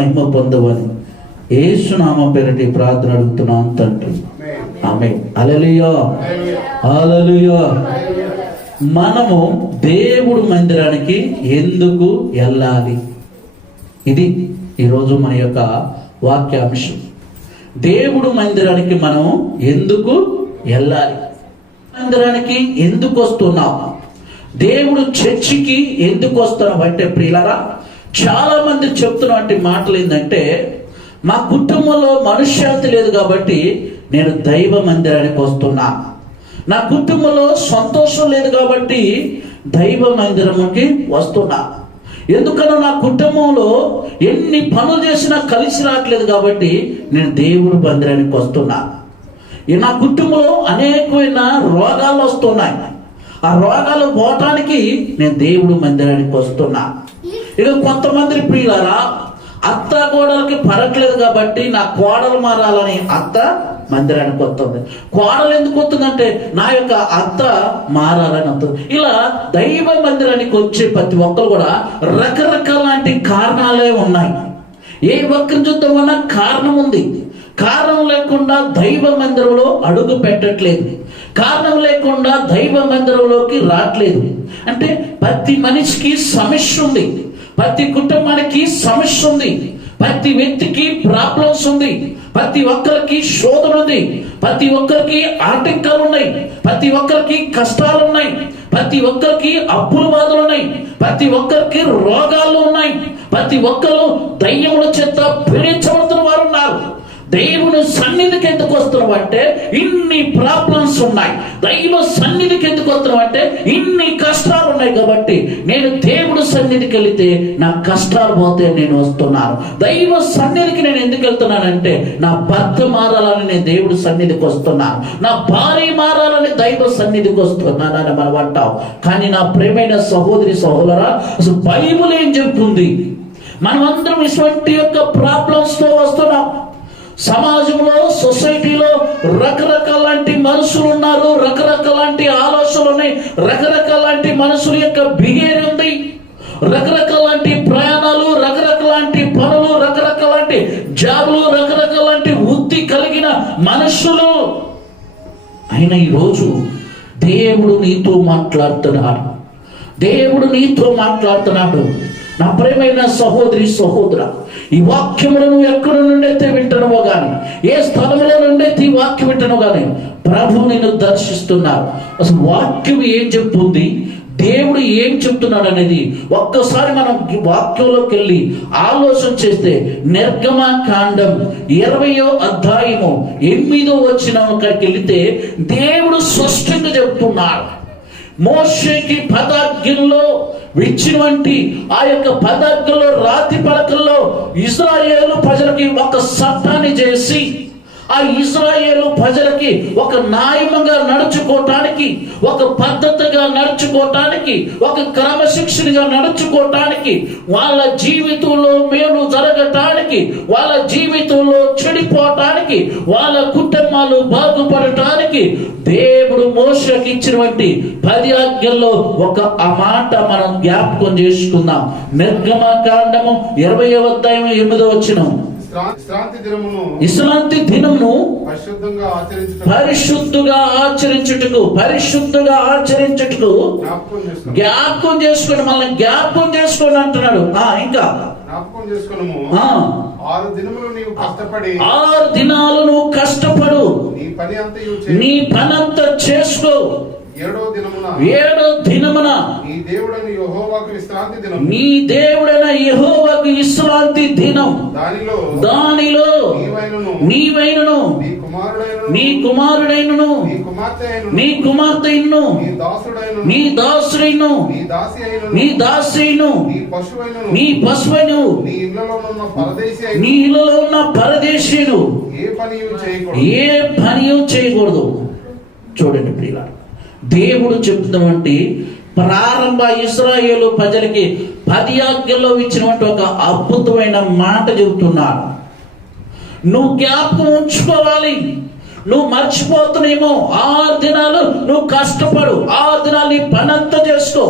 మహిమ పొందవని ఏసునామ పేరటి ప్రార్థన అడుగుతున్నాం తండ్రి. ఆమె అలలియో అలలియో మనము దేవుడు మందిరానికి ఎందుకు వెళ్ళాలి? ఇది ఈరోజు మన యొక్క వాక్యాంశం. దేవుడు మందిరానికి మనం ఎందుకు వెళ్ళాలి? మందిరానికి ఎందుకు వస్తున్నాం దేవుడు చర్చికి ఎందుకు వస్తున్నాం అంటే ప్రియులరా చాలా మంది చెప్తున్నటువంటి మాటలు ఏంటంటే మా కుటుంబంలో మనశ్శాంతి లేదు కాబట్టి నేను దైవ మందిరానికి వస్తున్నా. నా కుటుంబంలో సంతోషం లేదు కాబట్టి దైవ మందిరంకి వస్తున్నా. ఎందుకనో నా కుటుంబంలో ఎన్ని పనులు చేసినా కలిసి రావట్లేదు కాబట్టి నేను దేవుడి మందిరానికి వస్తున్నా. ఈ నా కుటుంబంలో అనేకమైన రోగాలు వస్తున్నాయి. ఆ రోగాలు పోవటానికి నేను దేవుడు మందిరానికి వస్తున్నా. ఇక కొంతమంది ప్రియులారా అత్త కోడలకి పరట్లేదు కాబట్టి నా కోడలు మారాలని అత్త మందిరానికి వస్తుంది. కోడలు ఎందుకు వస్తుందంటే నా యొక్క అత్త మారాలని వస్తుంది. ఇలా దైవ మందిరానికి వచ్చే ప్రతి ఒక్కరు కూడా రకరకాలాంటి కారణాలే ఉన్నాయి. ఏ ఒక్కరి అన్న కారణం ఉంది. కారణం లేకుండా దైవ మందిరంలో అడుగు పెట్టట్లేదు. కారణం లేకుండా దైవ మందిరంలోకి రావట్లేదు అంటే ప్రతి మనిషికి సమస్య ఉంది. ప్రతి కుటుంబానికి సమస్య ఉంది. ప్రతి వ్యక్తికి ప్రాబ్లమ్స్ ఉంది. ప్రతి ఒక్కరికి శోధన ఉంది. ప్రతి ఒక్కరికి ఆటంకాలు ఉన్నాయి. ప్రతి ఒక్కరికి కష్టాలు ఉన్నాయి. ప్రతి ఒక్కరికి అప్పుల బాధలు ఉన్నాయి. ప్రతి ఒక్కరికి రోగాలు ఉన్నాయి. ప్రతి ఒక్కరు దయ్యముల చేత పీడించబడుతున్న వారు ఉన్నారు. దేవుని సన్నిధికి ఎందుకు వస్తున్నావు అంటే ఇన్ని ప్రాబ్లమ్స్ ఉన్నాయి. దైవ సన్నిధికి ఎందుకు వస్తున్నావు అంటే ఇన్ని కష్టాలు ఉన్నాయి కాబట్టి నేను దేవుడు సన్నిధికి వెళితే నా కష్టాలు పోతే నేను వస్తున్నాను. దైవ సన్నిధికి నేను ఎందుకు వెళ్తున్నానంటే నా భర్త మారాలని నేను దేవుడి సన్నిధికి వస్తున్నాను. నా భార్య మారాలని దైవ సన్నిధికి వస్తున్నానని మనం అంటాం. కానీ నా ప్రేమైన సహోదరి సహోదరా అసలు బైబుల్ ఏం చెప్తుంది? మనమందరం ఇటువంటి యొక్క ప్రాబ్లమ్స్తో వస్తున్నాం. సమాజంలో సొసైటీలో రకరకాలంటి మనుషులు ఉన్నారు రకరకాలంటి ఆలోచనలు ఉన్నాయి రకరకాలంటి మనుషుల యొక్క బిహేవియర్ ఉంది. రకరకాలంటి ప్రయాణాలు రకరకాలంటి పనులు రకరకాలంటి జాబులు రకరకాలంటి వృత్తి కలిగిన మనుషులు. అయినా ఈరోజు దేవుడు నీతో మాట్లాడుతున్నాడు. దేవుడు నీతో మాట్లాడుతున్నాడు. నా ప్రేమైన సహోదరి సహోదర ఈ వాక్యములను ఎక్కడి ఎక్కడ నుండైతే వింటున్నావో కానీ ఏ స్థలంలో నుండైతే ఈ వాక్యం వింటనో గాని ప్రభు నేను దర్శిస్తున్నారు. అసలు వాక్యం ఏం చెప్తుంది? దేవుడు ఏం చెప్తున్నాడు అనేది ఒక్కసారి మనం వాక్యంలోకి వెళ్ళి ఆలోచన చేస్తే నిర్గమ కాండం ఇరవయో అధ్యాయము ఎనిమిదో వచ్చిన అక్కడికి వెళితే దేవుడు స్పష్టంగా చెప్తున్నాడు. మోషేకి పదార్థంలో ఇచ్చినటువంటి ఆ యొక్క పదార్థంలో రాతి పలకల్లో ఇజ్రాయేలు ప్రజలకి ఒక సట్టాన్ని చేసి ఆ ఇజ్రాయేలు ప్రజలకి ఒక న్యాయముగా నడుచుకోవటానికి ఒక పద్ధతిగా నడుచుకోవటానికి ఒక క్రమశిక్షణగా నడుచుకోవటానికి వాళ్ళ జీవితంలో మేలు జరగటానికి వాళ్ళ జీవితంలో చెడిపోవటానికి వాళ్ళ కుటుంబాలు బాగుపడటానికి దేవుడు మోసకి ఇచ్చినటువంటి పది ఆజ్ఞల్లో ఒక అమాట మాట మనం జ్ఞాపకం చేసుకుందాం. నిర్గమ కాండము ఇరవై అధ్యాయం ఎనిమిదో వచ్చినాం విశ్రాంతి దినమును పరిశుద్ధంగా ఆచరించుటకు పరిశుద్ధుగా ఆచరించుటకు జ్ఞాపకం చేసుకో జ్ఞాపకం చేసుకుని మనల్ని జ్ఞాపకం చేసుకోండి అంటున్నాడు. ఆ ఇంకా. జ్ఞాపకం ఆరు దినములు నీవు కష్టపడి ఆరు దినాలు నువ్వు కష్టపడు. నీ పని పనంతా చేసుకో. ఏడో దినమున ఏడో దినమున నీ దేవుడని యెహోవాకు విశ్రాంతి దినం నీ దేవుడైన యెహోవాకు విశ్రాంతి దినం. దానిలో దానిలో నీవైనను నీవైనను నీ కుమారుడైనను నీ కుమారుడైనను నీ కుమార్తె అయినను నీ కుమార్తెను నీ దాసుడైనను నీ పశువైనను ఇళ్ళలో ఉన్న పరదేశీయుడు ఏ పని చేయకూడదు. ఏ పని చేయకూడదు. చూడండి ప్రియుల దేవుడు చెప్తున్నటువంటి ప్రారంభ ఇస్రాయేలు ప్రజలకి పది ఆజ్ఞల్లో ఇచ్చినటువంటి ఒక అద్భుతమైన మాట చెబుతున్నాడు. నువ్వు జ్ఞాపకం ఉంచుకోవాలి. నువ్వు మర్చిపోతున్నేమో ఆరు దినాలు కష్టపడు. ఆరు దినాలు నీ పని అంతా చేసుకో.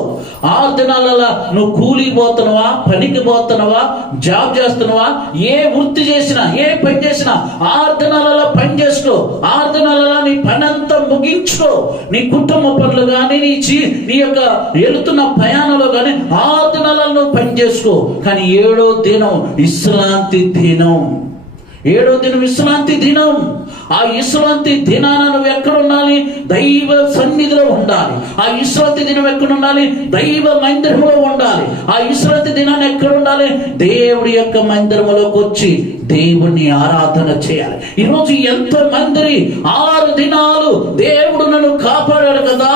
ఆరు దినాలలో నువ్వు కూలికి పోతున్నావా పనికి పోతున్నావా జాబ్ చేస్తున్నావా ఏ వృత్తి చేసినా ఏ పని చేసినా ఆరు దినాలలో పని చేసుకో. ఆరు దినాలలో నీ పని అంతా ముగించుకో. నీ కుటుంబ పనులు కానీ నీ చీ నీ యొక్క వెళుతున్న ప్రయాణంలో కానీ ఆరు దినాలలో నువ్వు పని చేసుకో. కానీ ఏడో దినం విశ్రాంతి దినం. ఏడో దినం విశ్రాంతి దినం. ఆ విశ్రాంతి దినాన నువ్వు ఎక్కడ ఉండాలి దైవ సన్నిధిలో ఉండాలి. ఆ విశ్రాంతి దినం ఎక్కడ ఉండాలి దైవ మందిరంలో ఉండాలి. ఆ విశ్రాంతి దినాన్ని ఎక్కడ ఉండాలి దేవుడి యొక్క మందిరంలోకి వచ్చి దేవుణ్ణి ఆరాధన చేయాలి. ఈరోజు ఎంతో మంది ఆరు దినాలు దేవుడు నన్ను కాపాడాడు కదా?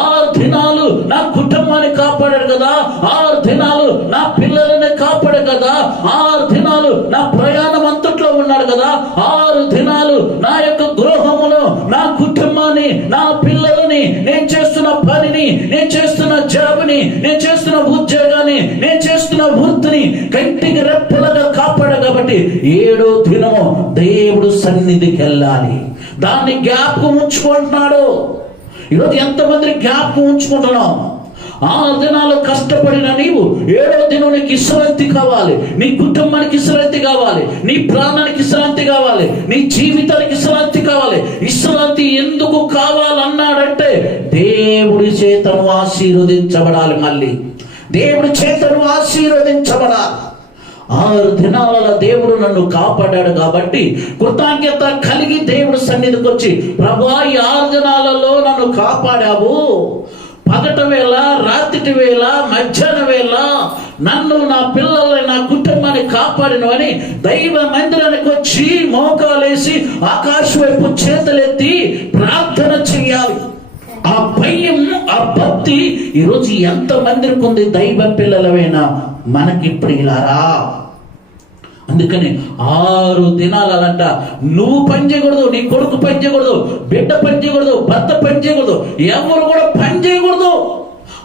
ఆరు దినాలు నా కుటుంబాన్ని కాపాడాడు కదా? ఆరు దినాలు నా పిల్లలని కాపాడు కదా? ఆరు దినాలు నా ప్రయాణం అంతట్లో ఉన్నాడు కదా? ఆరు దినాలు నా యొక్క గృహములో నా కుటుంబాన్ని నా పిల్లలని నేను చేస్తున్న పనిని నేను చేస్తున్న జాబ్ని నేను చేస్తున్న ఉద్యోగాన్ని నేను చేస్తున్న వృత్తిని కంటికి రెప్పలుగా కాబట్టి ఏడో దినము దేవుడు సన్నిధికి వెళ్ళాలి. దాన్ని జ్ఞాపకం ఉంచుకుంటున్నాడు. ఈరోజు ఎంతమంది జ్ఞాపకం ఉంచుకుంటున్నాం? ఆ దినాలు కష్టపడిన నీవు ఏడో దినం నీకు విశ్రాంతి కావాలి. నీ కుటుంబానికి విశ్రాంతి కావాలి. నీ ప్రాణానికి విశ్రాంతి కావాలి. నీ జీవితానికి విశ్రాంతి కావాలి. విశ్రాంతి ఎందుకు కావాలన్నాడంటే దేవుడి చేతను ఆశీర్వదించబడాలి మళ్ళీ. దేవుడి చేతను ఆశీర్వదించబడాలి. ఆరు దినాలలో దేవుడు నన్ను కాపాడాడు కాబట్టి కృతజ్ఞత కలిగి దేవుడు సన్నిధికి వచ్చి ప్రభా ఈ ఆరు దినాలలో నన్ను కాపాడావు. పగట వేళ రాత్రి వేళ మధ్యాహ్న వేళ నన్ను నా పిల్లల్ని నా కుటుంబాన్ని కాపాడినవని దైవ మందిరానికి వచ్చి మోకాలేసి ఆకాశం వైపు చేతులెత్తి ప్రార్థన చేయాలి ఆ భయం ఆ భక్తి ఈరోజు ఎంత మందికి ఉంది దైవ పిల్లలమైనా మనకి ప్రియులారా అందుకని ఆరు దినాలంట నువ్వు పని చేయకూడదు నీ కొడుకు పని చేయకూడదు బిడ్డ పని చేయకూడదు భర్త పని చేయకూడదు ఎవరు కూడా పని చేయకూడదు.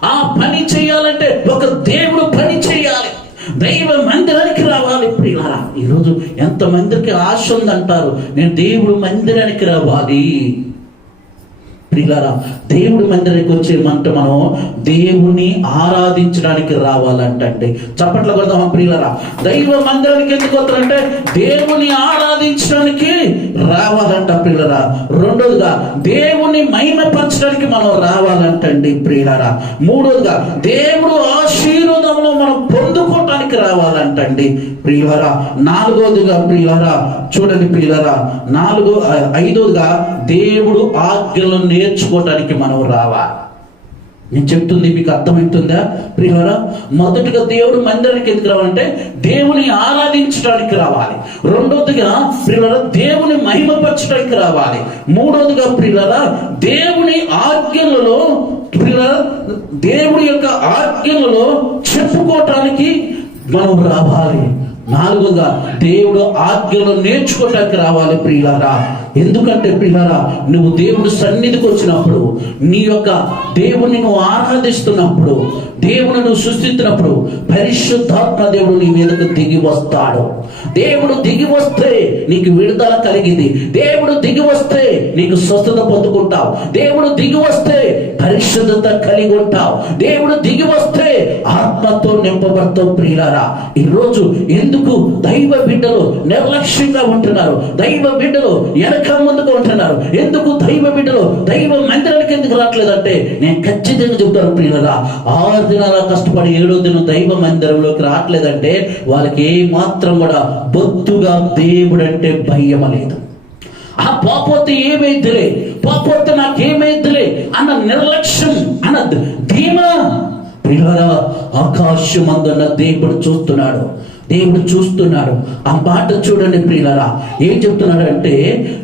ఆ పని చేయాలంటే ఒక దేవుడు పని చేయాలి. దైవ మందిరానికి రావాలి. ప్రియులారా ఈరోజు ఎంత మందికి ఆశ ఉందంటారు? నేను దేవుడు మందిరానికి రావాలి. ప్రియులారా దేవుడి మందిరానికి వచ్చే మంట మనం దేవుని ఆరాధించడానికి రావాలంటే చప్పట్లు కొడదాం ప్రియులారా? దైవ మందిరానికి ఎందుకు వస్తారంటే దేవుని ఆరాధించడానికి రావాలంట ప్రియులరా. రెండోదిగా దేవుని మహిమపరచడానికి మనం రావాలంటండి ప్రియులరా. మూడోదిగా దేవుడు ఆశీర్వాదంలో మనం పైకి రావాలంటండి ప్రియులరా. నాలుగోదిగా ప్రియులరా చూడండి ప్రియులరా. నాలుగో ఐదోదిగా దేవుడు ఆజ్ఞలను నేర్చుకోవటానికి మనం రావాలి. నేను చెప్తుంది మీకు అర్థమవుతుందా? ప్రియులరా మొదటిగా దేవుడు మందిరానికి ఎందుకు రావాలంటే దేవుని ఆరాధించడానికి రావాలి. రెండోదిగా ప్రియులరా దేవుని మహిమపరచడానికి రావాలి. మూడోదిగా ప్రియులరా దేవుని ఆజ్ఞలలో ప్రియులారా దేవుడి యొక్క ఆజ్ఞలలో చెప్పుకోవటానికి మనం రావాలి నాలుగుగా దేవుడు ఆజ్ఞలు నేర్చుకోవటానికి రావాలి ప్రియులారా. ఎందుకంటే ప్రియులారా నువ్వు దేవుడు సన్నిధికి వచ్చినప్పుడు నీ యొక్క దేవుని నువ్వు ఆరాధిస్తున్నప్పుడు దేవుని నువ్వు సృష్టిస్తున్నప్పుడు పరిశుద్ధాత్మ దేవుడు నీ మీదకు దిగి వస్తాడు. దేవుడు దిగి వస్తే నీకు విడుదల కలిగింది. దేవుడు దిగి వస్తే నీకు స్వస్థత పొందుకుంటావు. దేవుడు దిగి వస్తే పరిశుద్ధత కలిగి ఉంటావు. దేవుడు దిగి వస్తే ఆత్మతో నింపబడతావు ప్రియులారా. ఈరోజు ఎందుకు దైవ బిడ్డలు నిర్లక్ష్యంగా ఉంటున్నారు? దైవ బిడ్డలు వెనక ముందుకు ఉంటున్నారు. ఎందుకు దైవ బిడ్డలు దైవ మందిరానికి ఎందుకు రావట్లేదంటే నేను ఖచ్చితంగా చెబుతాను ప్రియులరా ఆరు దినాల కష్టపడి ఏడో దినం దైవ మందిరంలోకి రావట్లేదంటే వాళ్ళకి ఏ మాత్రం కూడా బొత్తుగా దేవుడు అంటే భయం లేదు. ఆ పాపోతే ఏమైద్దిలే? పాపోతే నాకేమైద్దిలే? అన్న నిర్లక్ష్యం అన్న ధీమా. ప్రియులరా ఆకాశమందున్న దేవుడు చూస్తున్నాడు. దేవుడు చూస్తున్నాడు. ఆ మాట చూడండి ప్రియులరా. ఏం చెప్తున్నాడు అంటే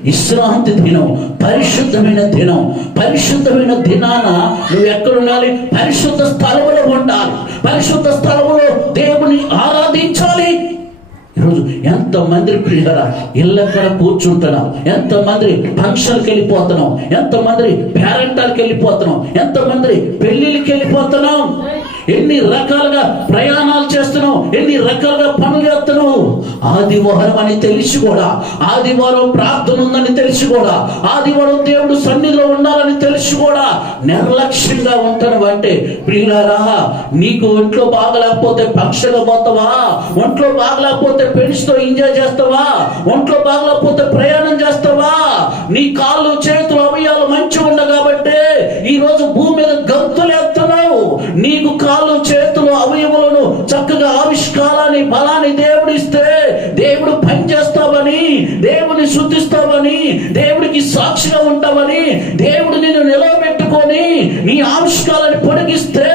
విశ్రాంతి దినం పరిశుద్ధమైన దినం పరిశుద్ధమైన దినాన నువ్వు ఎక్కడ ఉండాలి? పరిశుద్ధ స్థలములో ఉండాలి. పరిశుద్ధ స్థలములో దేవుని ఆరాధించాలి. ఈరోజు ఎంత మంది ప్రియులరా ఇళ్ళక్కడ కూర్చుంటున్నాం. ఎంత మంది ఫంక్షన్కి వెళ్ళిపోతున్నాం. ఎంత మంది పేరెంటాలకు వెళ్ళిపోతున్నాం. ఎంత మంది వెళ్ళిపోతున్నాం. ఎన్ని రకాలుగా ప్రయాణాలు చేస్తున్నావు? ఎన్ని రకాలుగా పనులు చేస్తున్నావు? ఆదివారం అని తెలిసి కూడా ఆదివారం ప్రార్థన ఉందని తెలిసి కూడా ఆదివారం దేవుడు సన్నిధిలో ఉండాలని తెలిసి కూడా నిర్లక్ష్యంగా ఉంటాను అంటే ప్రియులారా నీకు ఒంట్లో బాగలేకపోతే పక్షులు పోతావా? ఒంట్లో బాగలేకపోతే ఫ్రెండ్స్తో ఎంజాయ్ చేస్తావా? ఒంట్లో బాగలేకపోతే ప్రయాణం చేస్తావా? నీ కాళ్ళు చేతులు శుద్ధిస్తావని దేవుడికి సాక్షిగా ఉంటావని దేవుడు నిన్ను నిలబెట్టుకొని నీ ఆవిష్కారాన్ని పొడిగిస్తే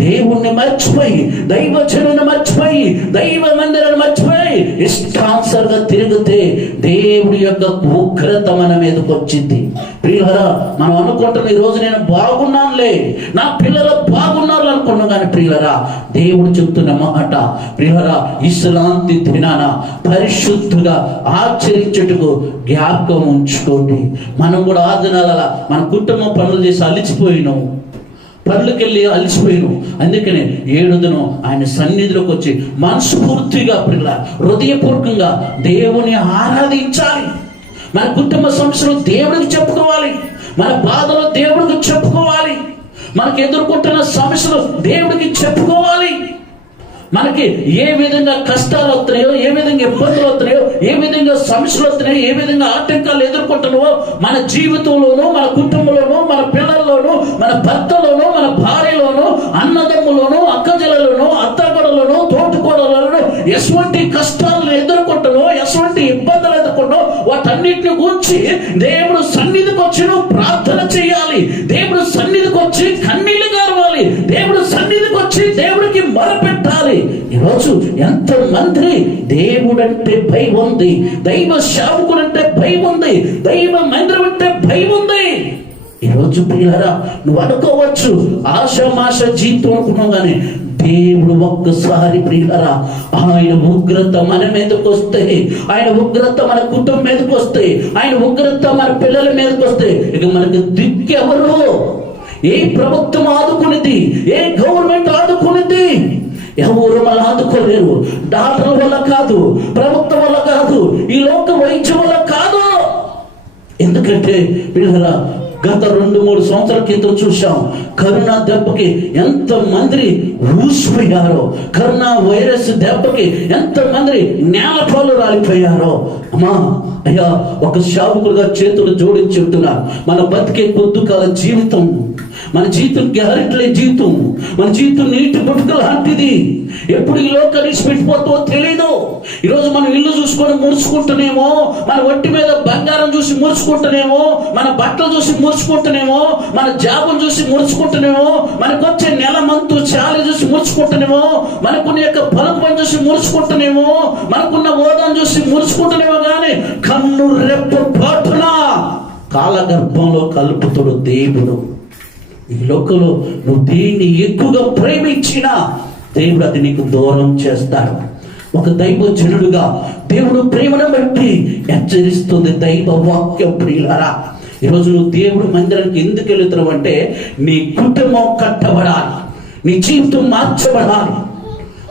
దేవుణ్ణి మర్చిపోయి దైవ చెరువుని మర్చిపోయి దైవ మందిరాన్ని మర్చిపోయి ఇష్టాన్సర్గా తిరిగితే దేవుడి యొక్క ఉగ్రత మన మీదకి వచ్చింది. ప్రియులరా మనం అనుకుంటాం ఈరోజు నేను బాగున్నానులే నా పిల్లలు బాగున్నారు అనుకున్నాం కానీ ప్రియులరా దేవుడు చెప్తున్న మాట ప్రియులరా ఇస్లాంతి దినాన పరిశుద్ధుగా ఆచరించుటకు జ్ఞాపకం ఉంచుకోండి. మనం కూడా ఆ దినాల మన కుటుంబం పనులు చేసి అలిచిపోయినాం. పనులకెళ్ళి అలసిపోయాను అందుకనే ఏడుదను ఆయన సన్నిధిలోకి వచ్చి మనస్ఫూర్తిగా పిల్ల హృదయపూర్వకంగా దేవుని ఆరాధించాలి. మన కుటుంబ సమస్యలు దేవుడికి చెప్పుకోవాలి. మన బాధలు దేవుడికి చెప్పుకోవాలి. మనకు ఎదుర్కొంటున్న సమస్యలు దేవుడికి చెప్పుకోవాలి. మనకి ఏ విధంగా కష్టాలు వస్తున్నాయో ఏ విధంగా ఇబ్బందులు వస్తున్నాయో ఏ విధంగా సమస్యలు వస్తున్నాయో ఏ విధంగా ఆటంకాలు ఎదుర్కొంటున్నావో మన జీవితంలోనూ మన కుటుంబంలోనూ మన పిల్లల్లోనూ మన భర్తలోనూ మన భార్యలోనూ అన్నదమ్ములోనూ అక్కజలలోనూ అత్తగడలోనూ తోటుకోడలోనూ ఎటువంటి కష్టాలను ఎదుర్కొంటున్నావో ఎటువంటి ఇబ్బందులు ఎదుర్కొంటో వాటన్నిటిని గురించి దేవుడు సన్నిధికి వచ్చి నువ్వు ప్రార్థన చేయాలి. దేవుడు సన్నిధికి వచ్చి కన్నీళ్ళు గారవాలి. దేవుడు సన్నిధికి వచ్చి దేవుడికి మొరపెట్టాలి ఈరోజు ఎంత మంది దేవుడు అంటే భయం ఉంది దైవ సేవకుడు అంటే భయం ఉంది దైవ మందిరం అంటే భయం ఉంది ఈరోజు ప్రియులరా నువ్వు అనుకోవచ్చు ఆశామాష జీవితం అనుకున్నావు కానీ దేవుడు ఒక్కసారి ప్రియులరా ఆయన ఉగ్రత మన మీదకి వస్తే ఆయన ఉగ్రత మన కుటుంబం మీదకి వస్తే ఆయన ఉగ్రత మన పిల్లల మీదకి వస్తే ఇక మనకి దిక్కెవరు ఏ ప్రభుత్వం ఆదుకునేది ఏ గవర్నమెంట్ ఆదుకునేది ఎవరు మళ్ళీ ఆదుకోలేరు. డాక్టర్ల వల్ల కాదు ప్రభుత్వం వల్ల కాదు ఈ లోక వైద్యం వల్ల కాదు. ఎందుకంటే పిల్లరా గత రెండు మూడు సంవత్సరాల క్రితం చూసాం కరోనా దెబ్బకి ఎంత మంది ఊసిపోయారో కరోనా వైరస్ దెబ్బకి ఎంత మంది నేలపాలు రాలిపోయారో. అమ్మా అయ్యా ఒక శావుకులుగా చేతులు జోడించి చెబుతున్నారు మన బతికే పొద్దుకాల జీవితం మన జీవితం గ్యారెంట్లే జీవితం మన జీవితం నీటి బుట్టుకు లాంటిది. ఎప్పుడు ఈ లోకాన్ని పెట్టిపోతావో తెలీదు. ఈరోజు మనం ఇల్లు చూసుకొని ముడుచుకుంటున్నామో మన ఒంటి మీద బంగారం చూసి ముడుచుకుంటున్నామో మన బట్టలు చూసి ముడుచుకుంటున్నామో మన జాబులు చూసి ముడుచుకుంటున్నామో మనకు వచ్చే నెల మంతు చాలి చూసి ముడుచుకుంటున్నామో మనకున్న యొక్క పొలం పని చూసి ముడుచుకుంటున్నామో మనకున్న ఓదం చూసి ముడుచుకుంటున్నామో కానీ కన్ను రెప్ప పాటున కాలగర్భంలో కలుపుతుడు దేవుడు. ఈ లోకంలో నువ్వు దేన్ని ఎక్కువగా ప్రేమించినా దేవుడు అది నీకు దూరం చేస్తాడు. ఒక దైవ జనుడుగా దేవుడు ప్రేమను బట్టి హెచ్చరిస్తుంది దైవ వాక్యం ప్రియులరా. ఈరోజు నువ్వు దేవుడు మందిరానికి ఎందుకు వెళుతున్నావు అంటే నీ కుటుంబం కట్టబడాలి. నీ జీవితం మార్చబడాలి.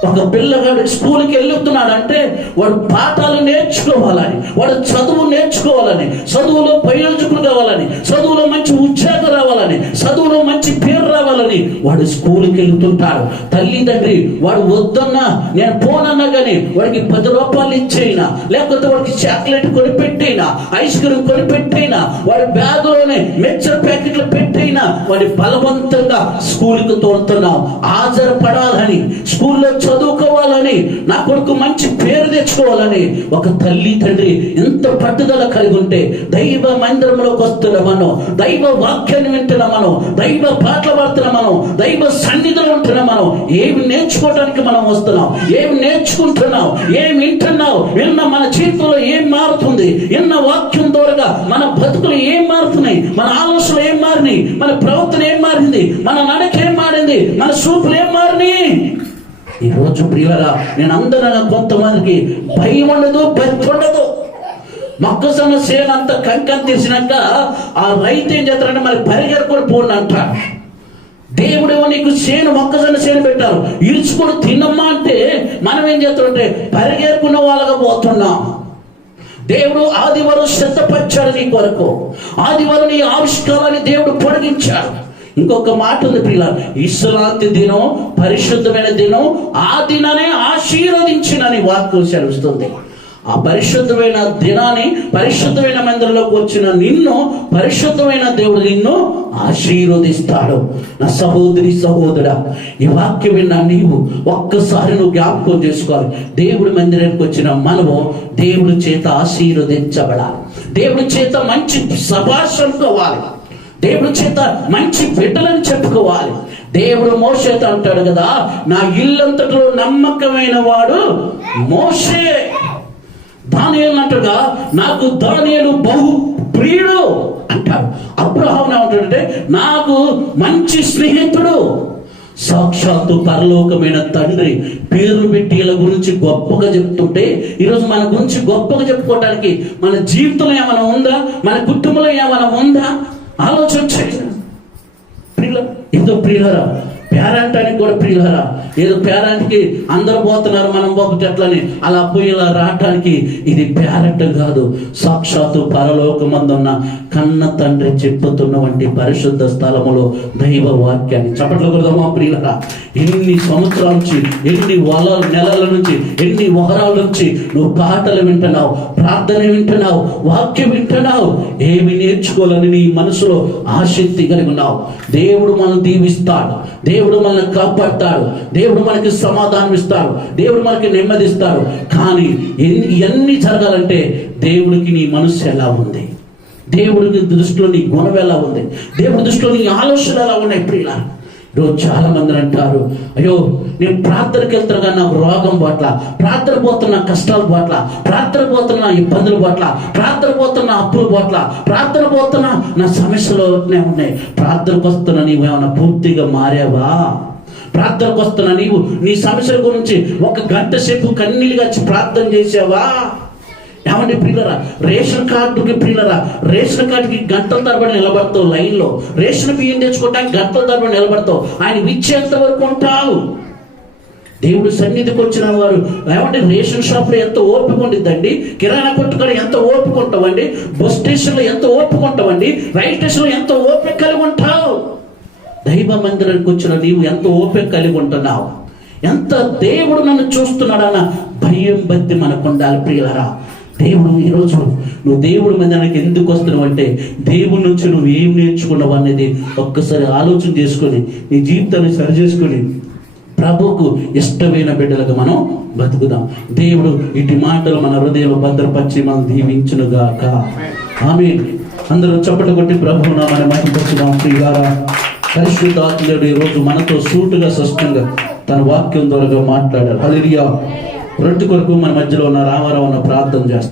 ఒక పిల్లగాడు స్కూల్కి వెళ్తున్నాడంటే వాడు పాఠాలు నేర్చుకోవాలని వాడు చదువు నేర్చుకోవాలని చదువులో ప్రయోజకులు కావాలని చదువులో మంచి ఉద్యోగం రావాలని చదువులో మంచి పేరు రావాలని వాడు స్కూల్కి వెళ్తుంటాడు. తల్లిదండ్రి వాడు వద్దన్నా నేను పోనన్నా కానీ వాడికి పది రూపాయలు ఇచ్చేయినా లేకపోతే వాడికి చాక్లెట్ కొనిపెట్టైనా ఐస్ క్రీమ్ కొనిపెట్టైనా వాడి బ్యాగ్లోనే మిక్చర్ ప్యాకెట్లు పెట్టైనా వాడి బలవంతంగా స్కూల్కి తోలుతున్నాం. హాజరుపడాలని స్కూల్లో చదువుకోవాలని నా కొడుకు మంచి పేరు తెచ్చుకోవాలని ఒక తల్లి తండ్రి ఎంత పట్టుదల కలిగి ఉంటే దైవ మందిరంలోకి వస్తున్న మనం దైవ వాక్యాన్ని వింటున్న మనం దైవ పాటలు పడుతున్న మనం దైవ సన్నిధిలో ఉంటున్న మనం ఏమి నేర్చుకోవడానికి మనం వస్తున్నాం ఏమి నేర్చుకుంటున్నాం ఏమి వింటున్నావు విన్న మన జీవితంలో ఏం మారుతుంది విన్న వాక్యం ద్వారా మన బతుకులు ఏం మారుతున్నాయి మన ఆలోచనలు ఏం మారినాయి మన ప్రవర్తన ఏం మారింది మన నడక ఏం మారింది మన చూపులు ఏం మారినాయి? ఈ రోజు నేను అందరూ కొంతమందికి భయం ఉండదు భక్తి ఉండదు. మొక్కజొన్న సేన అంత కంకం తీసినాక ఆ రైతు ఏం చేస్తారంటే మరి పరిగెరుకొని పోండి అంటారు. దేవుడేమో నీకు చేను మొక్కజొన్న సేను పెట్టారు. ఇరుచుకొని తినమ్మా అంటే మనం ఏం చేస్తుంటే పరిగెరుకున్న వాళ్ళగా పోతున్నాం. దేవుడు ఆదివారం శ్రద్ధపరిచాడు నీ కొరకు. ఆదివారం నీ ఆవిష్కారాన్ని దేవుడు పొడిగించాడు. ఇంకొక మాట ఉంది పిల్ల ఇస్లాంతి దినం పరిశుద్ధమైన దినం ఆ దినాన్ని ఆశీర్వదించినని వాక్యం సెలవుస్తుంది. ఆ పరిశుద్ధమైన దినాన్ని పరిశుద్ధమైన మందిరంలోకి వచ్చిన నిన్ను పరిశుద్ధమైన దేవుడు నిన్ను ఆశీర్వదిస్తాడు. నా సహోదరి సహోదరా ఈ వాక్యం విన్నా నీవు ఒక్కసారి నువ్వు జ్ఞాపకం చేసుకోవాలి. దేవుడి మందిరానికి వచ్చిన మనము దేవుడి చేత ఆశీర్వదించబడాలి. దేవుడి చేత మంచి సభాషం కావాలి దేవుడి చేత మంచి బిడ్డలని చెప్పుకోవాలి. దేవుడు మోసేత అంటాడు కదా నా ఇల్లంతటిలో నమ్మకమైన వాడు మోసే దానియలు అంటాడుగా నాకు దానియలు బహు ప్రియుడు అంటాడు. అబ్రహాం ఏమంటాడంటే నాకు మంచి స్నేహితుడు సాక్షాత్తు పరలోకమైన తండ్రి. పేరు పెట్టి ఇలా గురించి గొప్పగా చెప్తుంటే ఈరోజు మన గురించి గొప్పగా చెప్పుకోవడానికి మన జీవితంలో ఏమైనా ఉందా? మన కుటుంబంలో ఏమైనా ఉందా? ఆలోచన చేయండి. ప్రియుల ఏదో ప్రియులరా పేరంటానికి కూడా ప్రియులరా ఏదో పేరంట్కి అందరు పోతున్నారు మనం పోకపోతే ఎట్లని అలా పోయి ఇలా రావటానికి ఇది పేరంట్ కాదు. సాక్షాత్తు పరలోకమందున్న కన్న తండ్రి చెప్పుతున్న వంటి పరిశుద్ధ స్థలములో దైవ వాక్యాన్ని చప్పట్లు కొడదామా ప్రియులరా? ఎన్ని సంవత్సరాల నుంచి ఎన్ని వల నెలల నుంచి ఎన్ని వహరాల నుంచి నువ్వు పాటలు వింటున్నావు ప్రార్థన వింటున్నావు వాక్యం వింటున్నావు ఏమి నేర్చుకోవాలని నీ మనసులో ఆసక్తి కలిగి ఉన్నావు? దేవుడు మనం దీవిస్తాడు. దేవుడు మనల్ని కాపాడతాడు. దేవుడు మనకి సమాధానం ఇస్తాడు దేవుడు మనకి నెమ్మదిస్తాడు. కానీ ఎన్ని ఇవన్నీ జరగాలంటే దేవుడికి నీ మనసు ఎలా ఉంది? దేవుడికి దృష్టిలో నీ గుణం ఎలా ఉంది? దేవుడి దృష్టిలో నీ ఆలోచనలు ఎలా ఉన్నాయి ప్రియుల ఈరోజు చాలా మంది అంటారు అయ్యో నేను ప్రార్థనకి వెళ్తున్నా కానీ నాకు రోగం పట్ల ప్రార్థన పోతున్న కష్టాల పట్ల ప్రార్థన పోతున్న ఇబ్బందుల పట్ల ప్రార్థన పోతున్న అప్పుల పట్ల ప్రార్థన పోతున్న నా సమస్యలునే ఉన్నాయి. ప్రార్థనకు వస్తున్న నీవేమైనా పూర్తిగా మారావా? ప్రార్థనకు వస్తున్న నీవు నీ సమస్యల గురించి ఒక గంట సేపు కన్నీళ్ళుగా వచ్చి ప్రార్థన చేసావా? ఏమండి ప్రియులరా రేషన్ కార్డుకి ప్రియులరా రేషన్ కార్డుకి గంటల తరబడి నిలబడతావు లైన్లో. రేషన్ బియ్యం తెచ్చుకోవటానికి గంటల తరబడి నిలబడతావు. ఆయన ఇచ్చేంత వరకు ఉంటావు. దేవుడు సన్నిధికి వచ్చిన వారు ఏమంటే రేషన్ షాప్లో ఎంత ఓపిక ఉండిద్దండి? కిరాణా కొట్టుకొని ఎంత ఓపిక ఉంటామండి బస్ స్టేషన్లో ఎంత ఓపిక ఉంటామండి రైల్ స్టేషన్లో ఎంత ఓపిక కలిగి ఉంటావు? దైవ మందిరానికి వచ్చిన నీవు ఎంత ఓపిక కలిగి ఉంటున్నావు? ఎంత దేవుడు నన్ను చూస్తున్నాడన్న భయం బద్ది మనకు ఉండాలి ప్రియులరా. దేవుడు ఈరోజు నువ్వు దేవుడి నాకు ఎందుకు వస్తున్నావు అంటే దేవుడి నుంచి నువ్వు ఏం నేర్చుకున్నావు అనేది ఒక్కసారి ఆలోచన చేసుకొని నీ జీవితాన్ని సరి చేసుకొని ప్రభువుకు ఇష్టమైన బిడ్డలకు మనం బతుకుదాం. దేవుడు ఇటు మాటలు మన హృదయంలో భద్రపరిచి మనం దీవించునుగాక ఆమె అందరూ చప్పట కొట్టి ప్రభువు మన మహిమపరచుదాం ప్రియారా పరిశుద్ధాత్ముడు ఈరోజు రోజు మనతో సూటుగా స్పష్టంగా తన వాక్యం ద్వారా మాట్లాడారు. అలిరియా రెండు కొరకు మన మధ్యలో ఉన్న రామారావు అన్న ప్రార్థన చేస్తాం.